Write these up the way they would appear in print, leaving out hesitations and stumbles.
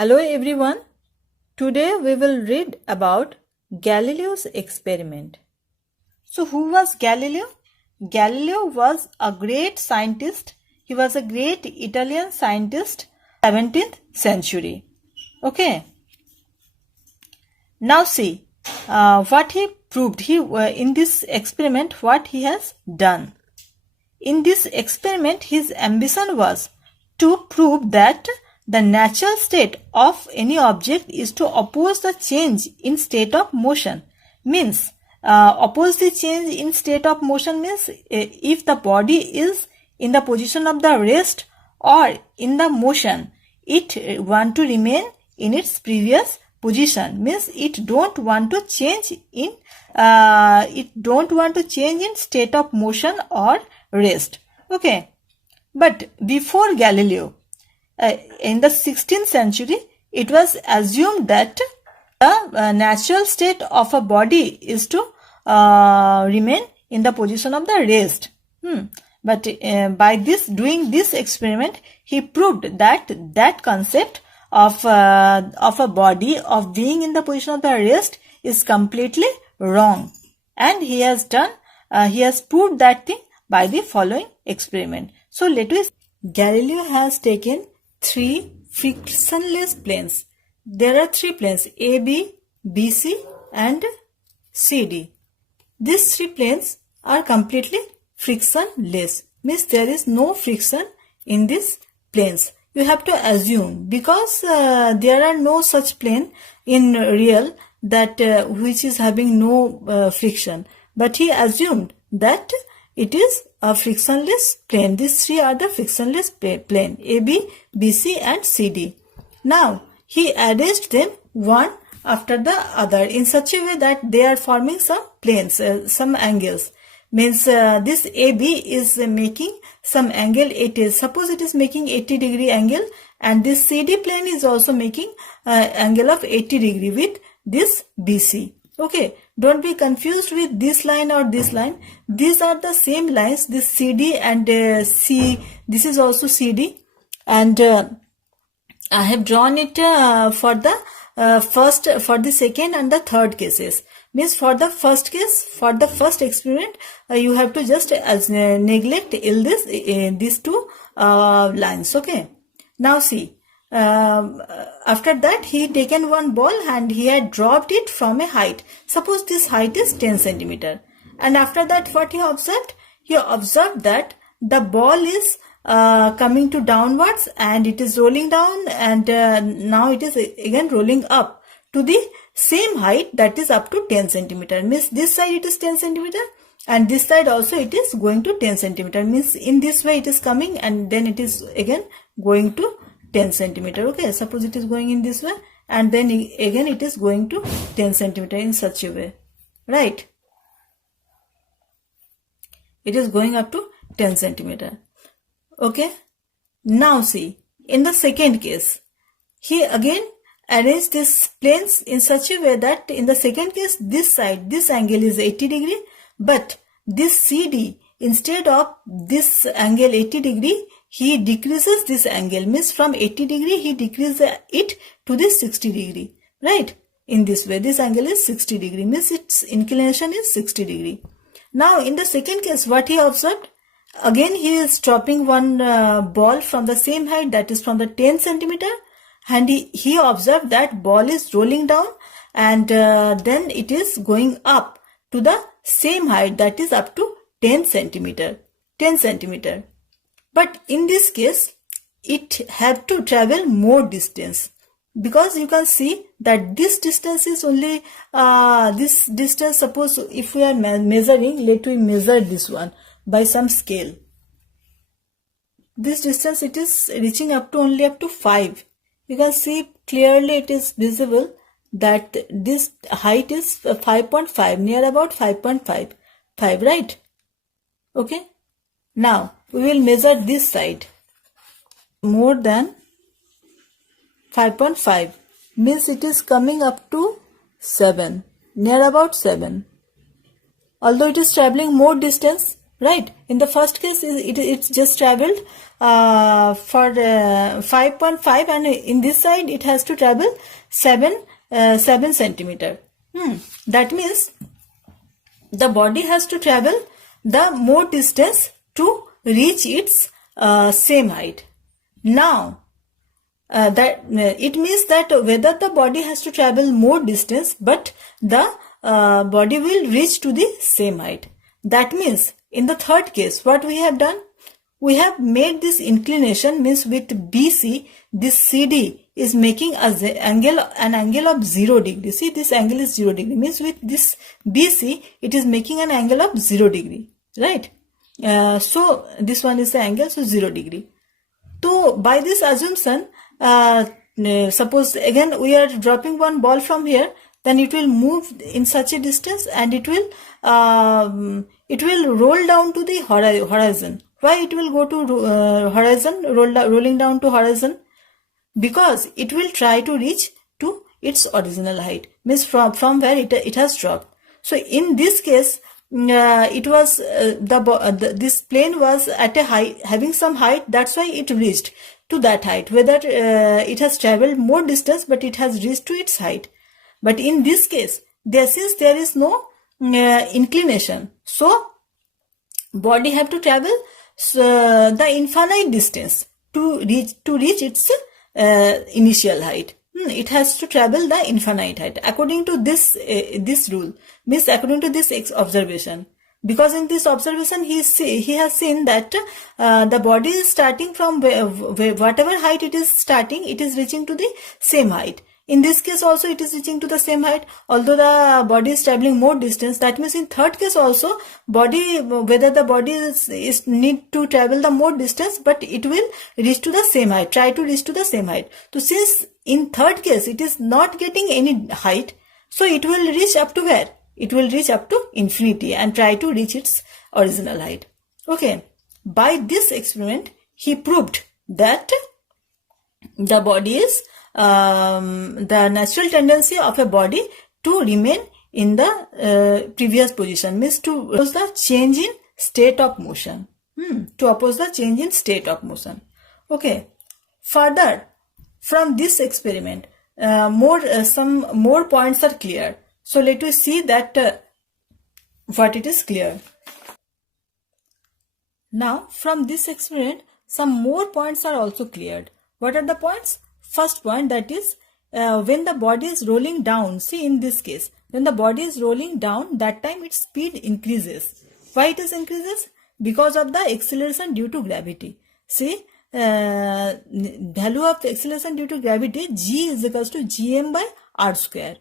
Hello everyone. Today we will read about Galileo's experiment. So who was Galileo? Galileo was a great scientist. He was a great Italian scientist 17th century. Okay. Now see what he proved. In this experiment what he has done. In this experiment his ambition was to prove that the natural state of any object is to oppose the change in state of motion. Means oppose the change in state of motion means if the body is in the position of the rest or in the motion, it want to remain in its previous position. Means it don't want to change in state of motion or rest. Okay, but before Galileo, in the 16th century, it was assumed that the natural state of a body is to remain in the position of the rest. But by doing this experiment, he proved that concept of a body of being in the position of the rest is completely wrong, and he has proved that thing by the following experiment. So let us. Galileo has taken 3 frictionless planes. There are 3 planes AB, BC and CD. These 3 planes are completely frictionless. Means there is no friction in these planes. You have to assume because there are no such plane in real that which is having no friction. But he assumed that it is a frictionless plane. These 3 are the frictionless plane AB, BC and CD. Now he arranged them one after the other in such a way that they are forming some planes, some angles. Means this AB is making some angle. Suppose it is making 80-degree angle, and this CD plane is also making angle of 80 degree with this BC. Okay, don't be confused with this line or this line. These are the same lines, this CD and C. This is also CD, and I have drawn it for the second and the third cases. Means for the first case, for the first experiment, you have to just neglect these 2 lines. Okay. Now see. After that he taken one ball and he had dropped it from a height. Suppose this height is 10 centimeter, and after that what he observed? He observed that the ball is coming to downwards and it is rolling down, and now it is again rolling up to the same height, that is up to 10 centimeter. Means this side it is 10 centimeter and this side also it is going to 10 centimeter. Means in this way it is coming and then it is again going to 10 centimeter. Okay, suppose it is going in this way and then again it is going to 10 centimeter in such a way, right? It is going up to 10 centimeter. Okay, now see, in the second case, he again arranged these planes in such a way that in the second case, this side, this angle is 80 degree, but this CD, instead of this angle 80 degree, he decreases this angle. Means from 80 degree, he decreases it to this 60 degree, right? In this way, this angle is 60 degree, means its inclination is 60 degree. Now, in the second case, what he observed? Again, he is dropping one ball from the same height, that is from the 10 centimeter, and he observed that ball is rolling down and then it is going up to the same height, that is up to 10 centimeter. But in this case, it have to travel more distance, because you can see that this distance is only this distance. Suppose if we are measuring, let me measure this one by some scale. This distance it is reaching only up to 5. You can see clearly, it is visible that this height is 5.5, near about 5.5, right? Okay. Now we will measure this side. More than 5.5 means it is coming up to 7, near about 7. Although it is traveling more distance, right? In the first case, it's just traveled for 5.5, and in this side it has to travel 7 centimeter. That means the body has to travel the more distance to reach its same height. Now, it means that whether the body has to travel more distance, but the body will reach to the same height. That means in the third case, what we have done? We have made this inclination, means with BC, this CD is making an angle of 0 degree. See, this angle is 0 degree, means with this BC, it is making an angle of 0 degree, right? So this one is the angle, so 0 degree. So by this assumption, suppose again we are dropping one ball from here, then it will move in such a distance, and it will roll down to the horizon. Why it will go to horizon, rolling down to horizon? Because it will try to reach to its original height, means from where it has dropped. So in this case, it was this plane was at a height, having some height. That's why it reached to that height. Whether it has traveled more distance, but it has reached to its height. But in this case, since there is no inclination, so body have to travel the infinite distance to reach its initial height. It has to travel the infinite height according to this rule, means according to this observation. Because in this observation he has seen that the body is starting from whatever height it is starting, it is reaching to the same height. In this case also it is reaching to the same height, although the body is traveling more distance. That means in third case also, whether the body is need to travel the more distance, but it will reach to the same height, try to reach to the same height. So since in third case it is not getting any height, so it will reach up to where? It will reach up to infinity and try to reach its original height. Okay. By this experiment, he proved that the body is the natural tendency of a body to remain in the previous position, means to oppose the change in state of motion. To oppose the change in state of motion. Okay. Further, from this experiment, some more points are clear. So let us see that what it is clear. Now, from this experiment, some more points are also cleared. What are the points? First point, that is when the body is rolling down. See, in this case, when the body is rolling down, that time its speed increases. Why it is increases? Because of the acceleration due to gravity. See, value of acceleration due to gravity, g is equals to gm by r square.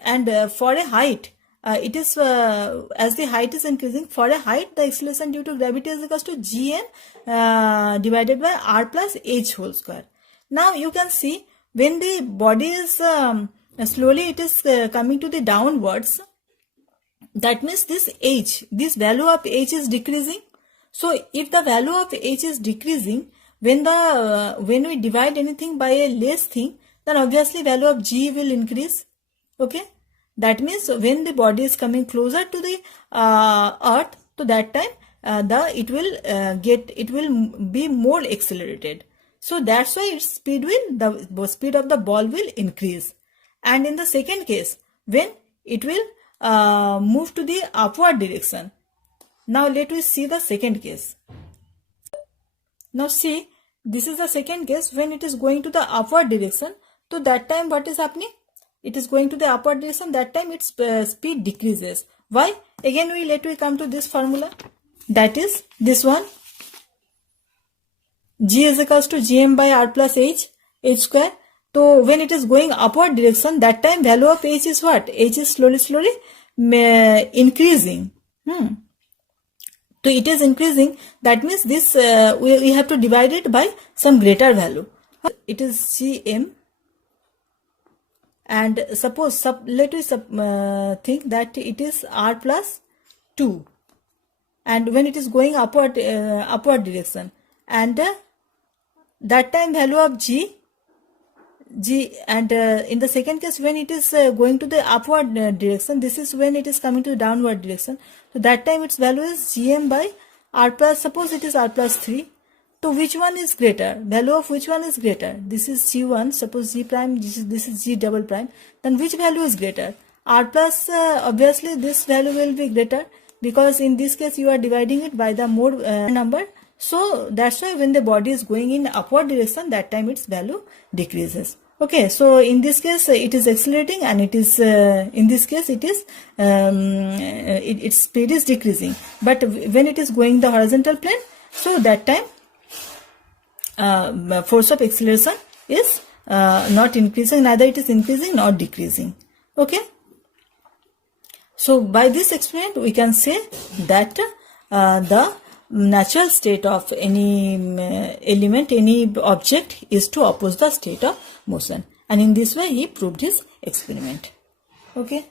And for a height, it is as the height is increasing, for a height the acceleration due to gravity is equals to gm divided by r plus h whole square. Now you can see when the body is slowly it is coming to the downwards, that means this value of h is decreasing. So if the value of h is decreasing, when we divide anything by a less thing, then obviously value of g will increase. Okay, that means when the body is coming closer to the earth, to that time it will be more accelerated. So that's why its speed the speed of the ball will increase. And in the second case, when it will move to the upward direction. Now let us see the second case. Now see, this is the second case. When it is going to the upward direction, so that time what is happening? It is going to the upward direction, that time its speed decreases. Why? Again let me come to this formula, that is this one, g is equals to gm by r plus h square. So when it is going upward direction, that time value of h is what? H is slowly increasing. So it is increasing, that means this we have to divide it by some greater value. It is gm. And suppose let us think that it is r plus 2, and when it is going upward direction, and that time value of g, and in the second case when it is going to the upward direction, this is when it is coming to the downward direction. So that time its value is gm by r plus, suppose it is r plus 3. So which one is greater? Value of which one is greater? This is g1, suppose g prime, this is g double prime. Then which value is greater? R plus, obviously this value will be greater, because in this case you are dividing it by the mode number. So that's why when the body is going in upward direction, that time its value decreases. Okay, so in this case it is accelerating, and it is in this case it is its speed is decreasing. But when it is going the horizontal plane, so that time force of acceleration is not increasing, neither it is increasing nor decreasing. Okay, so by this experiment we can say that the natural state of any element, any object, is to oppose the state of motion, and in this way he proved his experiment. Okay.